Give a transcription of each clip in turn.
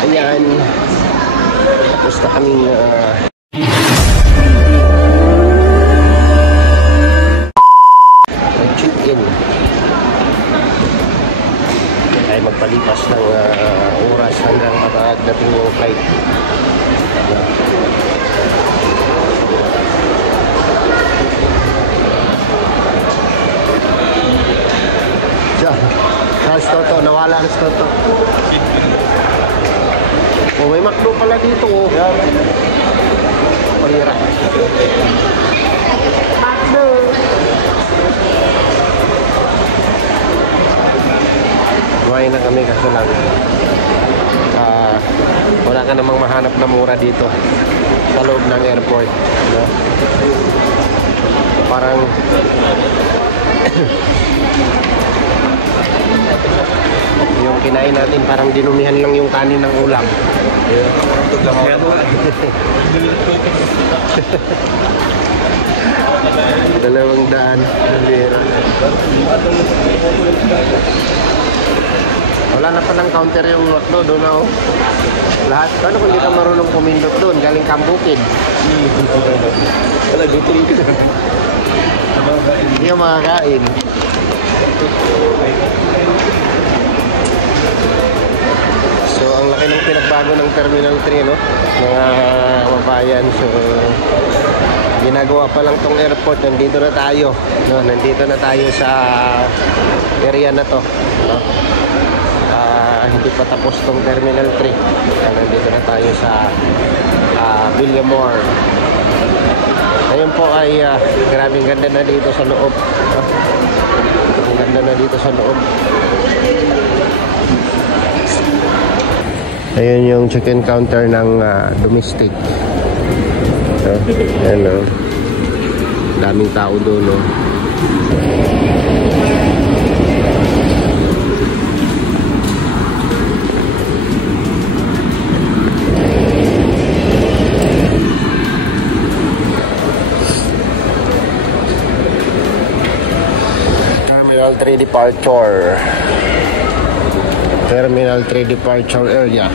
Ayan. Tapos na kaming check-in. Ay magpalipas ng oras hanggang dating yung flight. Sa Toto, nawala na sa Toto. Oh, may McDo pala dito. Oh. Palira. McDo. Kumain na kami kasi lang. Wala ka namang mahanap na mura dito sa loob ng airport. No? Parang yung kinain natin parang dinumihan lang yung kanin ng ulam. $200. Wala na palang counter yung McDo doon na. Lahat. Paano kung hindi ka marunong pumindot doon? Galing Kambukid. Wala, gutom ka. Hindi ka makakain. So, ang laki ng pinagbago ng Terminal 3, no? Mga kababayan. So, ginagawa pa lang tong airport. Nandito na tayo. No? Nandito na tayo sa area na to. No? Hindi pa tapos tong Terminal 3. Nandito na tayo sa Villamor. Ngayon po ay grabing ganda na dito sa loob. Ang ganda na dito sa loob. Ayun yung check-in counter ng domestic. Ayan o. Daming tao doon o. Terminal 3 departure. Terminal 3 departure area.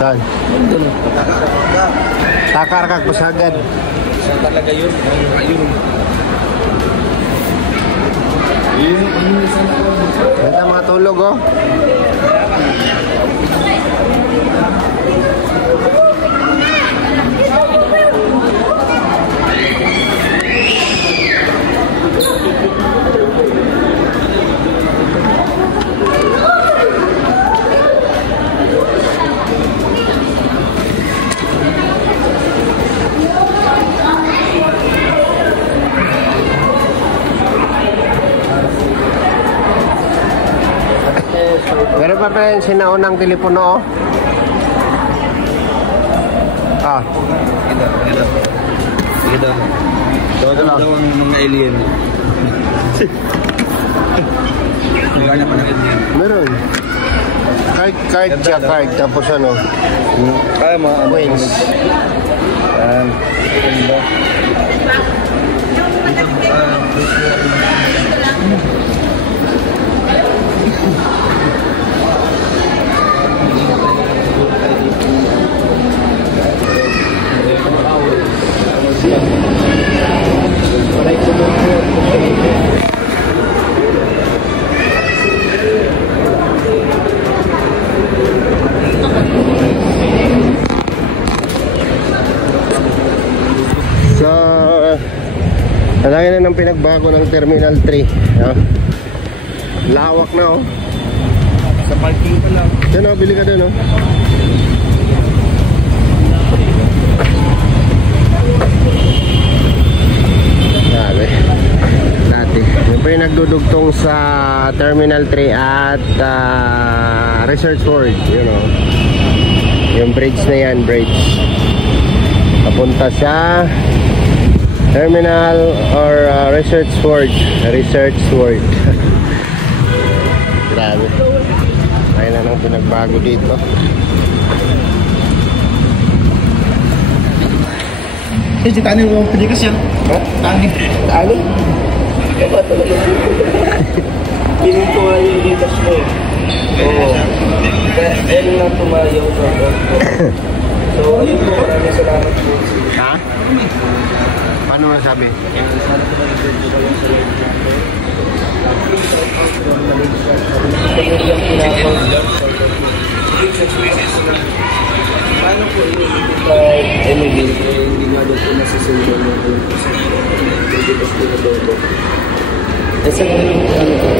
Saan? Takarkag pasagad. Saan talaga yun? Ayun. Ganda mga tulog oh. Meron pa pa yung sinaunang telepono oh. Sige daw ang mga alien. Magana pa ng alien. Meron. Card siya, card. Tapos ano? Kaya mga wings. Ayan. So, malaki na ng pinagbago ng Terminal 3. Lawak na oh. Sa parking pa lang. Diyan oh, bili ka doon oh. Grabe. Dati. Yung pa yung nagdudugtong sa Terminal 3 at Research World. You know. Yung bridge na yan, bridge. Papunta sa Terminal or Research World. Research World. Grabe. Ayun na nang pinagbago dito. Eh, si Tani mo pinikas yan. Ha? Tani. Tani? Piling ko nga yung litas mo eh. Oo. Kaya na tumayaw sa ako. So, ayun po, maraming salamat po. Ha? Paano nasabi? Sana po nag-interview ko lang sa live natin. Paano po yun? Emily, hindi nga doon po nasisildo mo doon. Hindi po sila doon. Kasi ano po?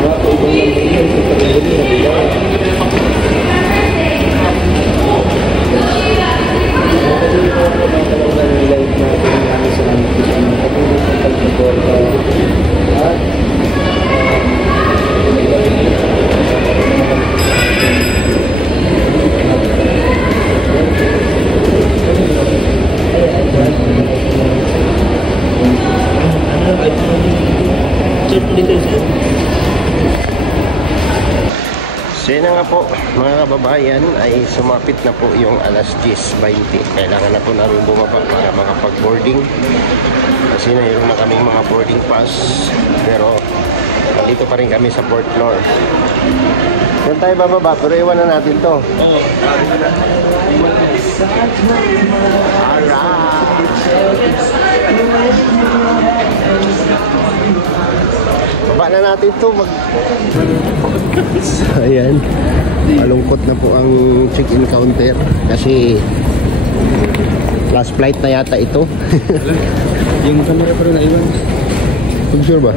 Mga po ibang naman yun. Sa pag-ibig na bilang. So yun na nga po mga kababayan, ay sumapit na po yung alas 10:20. Kailangan na po namin bumaba para makapag-boarding kasi mayroon na kaming mga boarding pass, pero dito pa rin kami sa fourth floor. Doon tayo bababa pero iwan na natin to. Oo. Alright. Baba na natin to. So, ayan. Malungkot na po ang check-in counter kasi last flight na yata ito. Yung camera pa rin naiwan. Sure ba?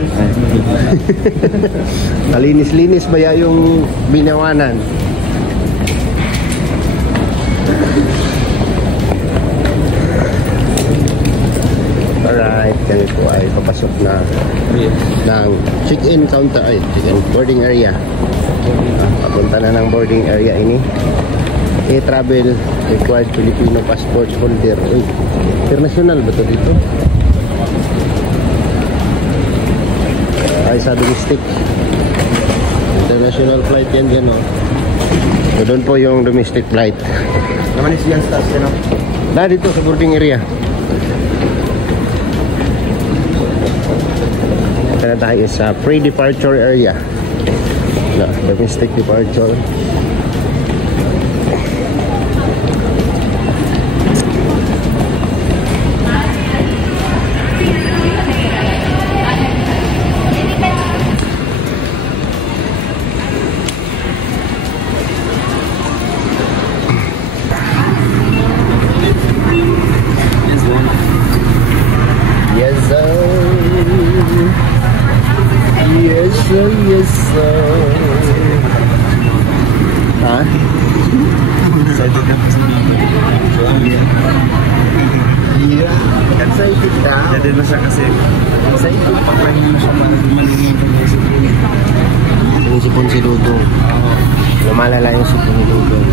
Nalinis-linis ba yung binawanan? Alright, kami po ay papasok na ng check-in counter, ay check-in boarding area. Papunta na ng boarding area ini. E-travel required Filipino passport holder. Uy, international ba ito dito? Ay, sa domestic. International flight yan dyan, oh. So, doon po yung domestic flight. Naman is yan stars, ano? Na, dito sa boarding area. Ito na tayo sa pre-departure area. Na, domestic departure. Yes, sir. Ha? Excited na po sa video. So, Yeah. Excited ka? excited na siya kasi Excited. pagpahin mo siya malingin kung may sipin. Yung sipon si Dudong. Oo. Lumalala yung sipon ni Dudong.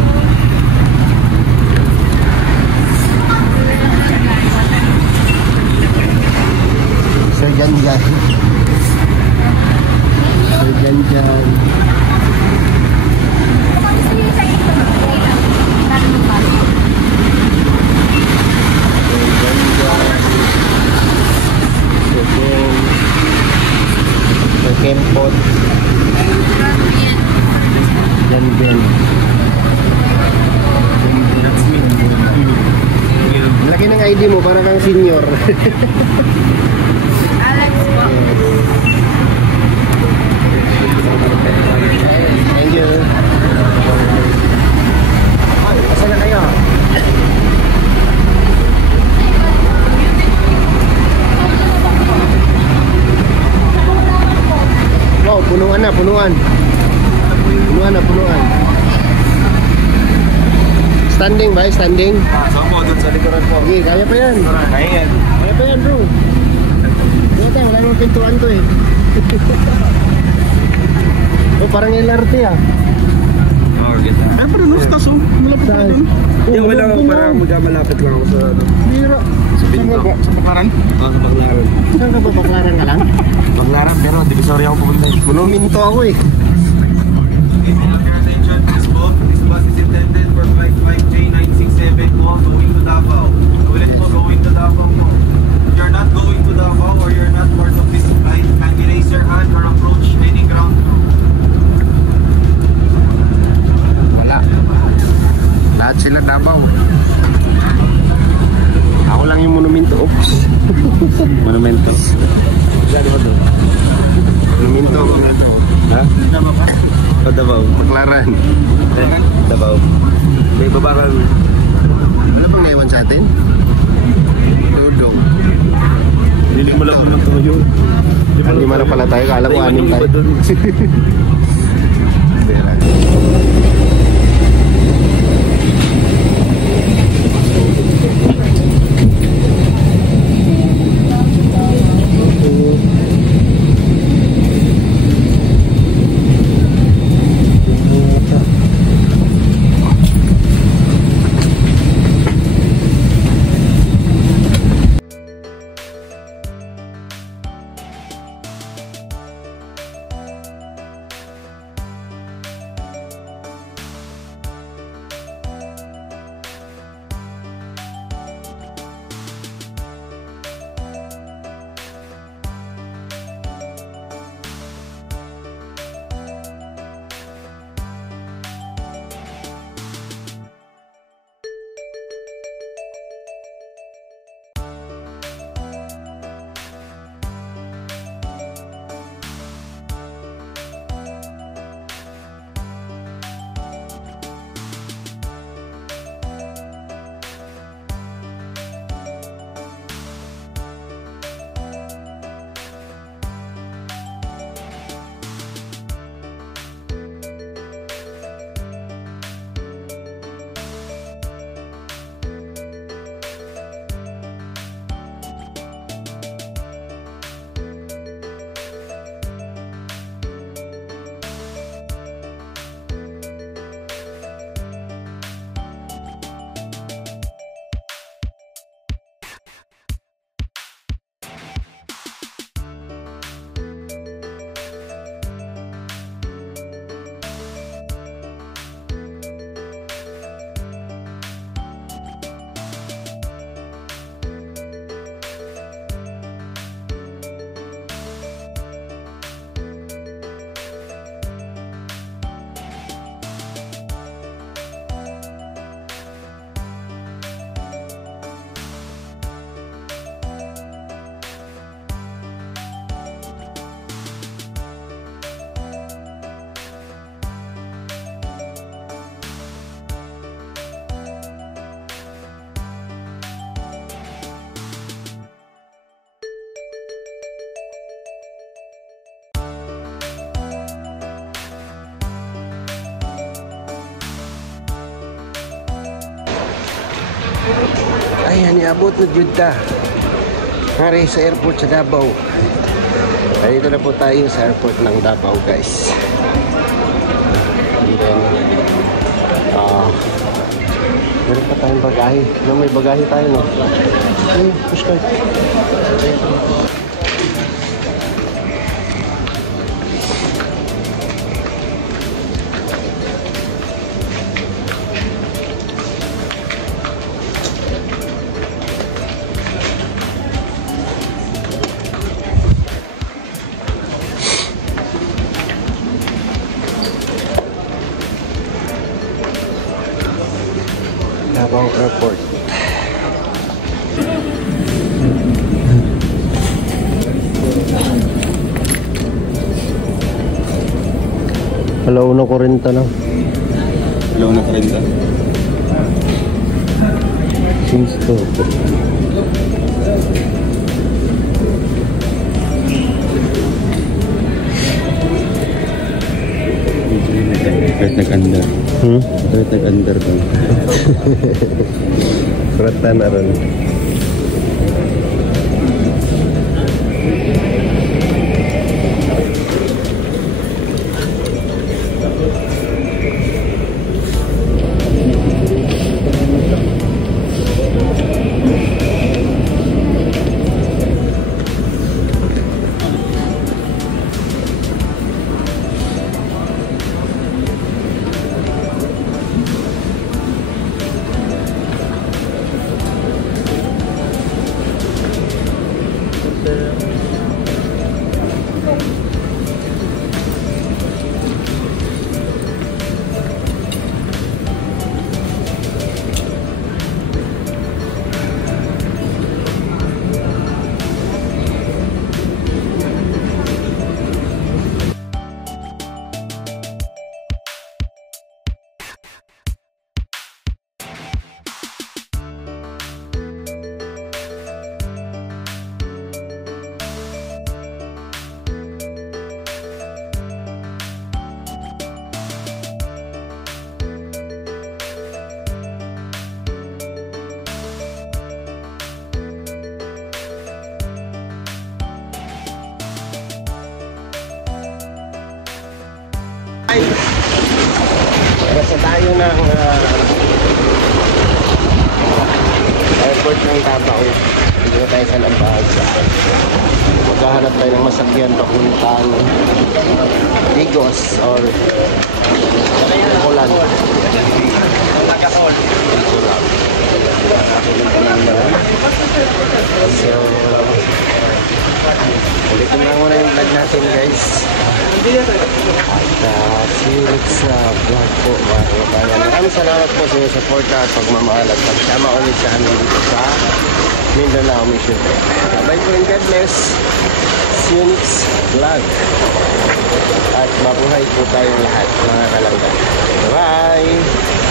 Sir Jan. ID mo para kang senior. Alex po. Thank you. Asa na kayo? Wow, punuan na, punuan. Punuan na, punuan. Standing ba? Standing? So po, doon sa likuran po. Sige, kaya pa yan. Kaya yan. Kaya pa yan, bro. Dito, wala namang pintuan to eh. Oh, parang LRT ah. Oh, ganda. Ay, pero nung stas oh. Malapit na doon. Hindi, wala ako para magkamalapit lang ako sa ano. Biro. Sa Pinto. Sa Baklaran? Oo, sa Baklaran. Saan ka ba? Baklaran ka lang? Baklaran, pero Divisoria ako pupunta. Punuminto ako eh. Attention, this bus is intended for flight 5J967 po, going to Davao. Ulit po, going to Davao po. If you're not going to Davao or you're not part of this flight, kindly raise your hand or approach any ground crew. Wala. Lahat sila Davao. Ako lang yung monumento. Oops. Monumento. Gano'n ba doon? Monumento. Ha? O, Davao. Baklaran. Davao. May babakan. Ano bang naiwan sa atin? Dudong. Hindi mo lang naman ito yun. Hindi man pala tayo. Kala ko anim tayo. Pera. Ayan, iabot na Jeddah. Hari sa airport sa Davao. Dito na po tayo sa airport ng Davao, guys. And then, meron pa tayong bagahe. No, may bagahe tayo, no? Ayun, pushcart. Davao Airport. Alauna 40 lang. Alauna 30. Since to. Kahit nag-under. Kahit nag-under ka. Rata na rin. Nasa tayo ng airport ng Davao. Hindi na tayo sa Lambag. Maghahanap tayo ng masakyan papuntang Igos or Colan. So, ulitin lang muna yung vlog natin, guys. At see you next vlog po, mga kabayan. Maraming salamat po sa inyong support at pagmamahal at pagsama ulit sa amin dito sa Mindanao Mission. Bye po and God bless. See you next vlog. At mabuhay po tayong lahat, mga kalanggan. Bye!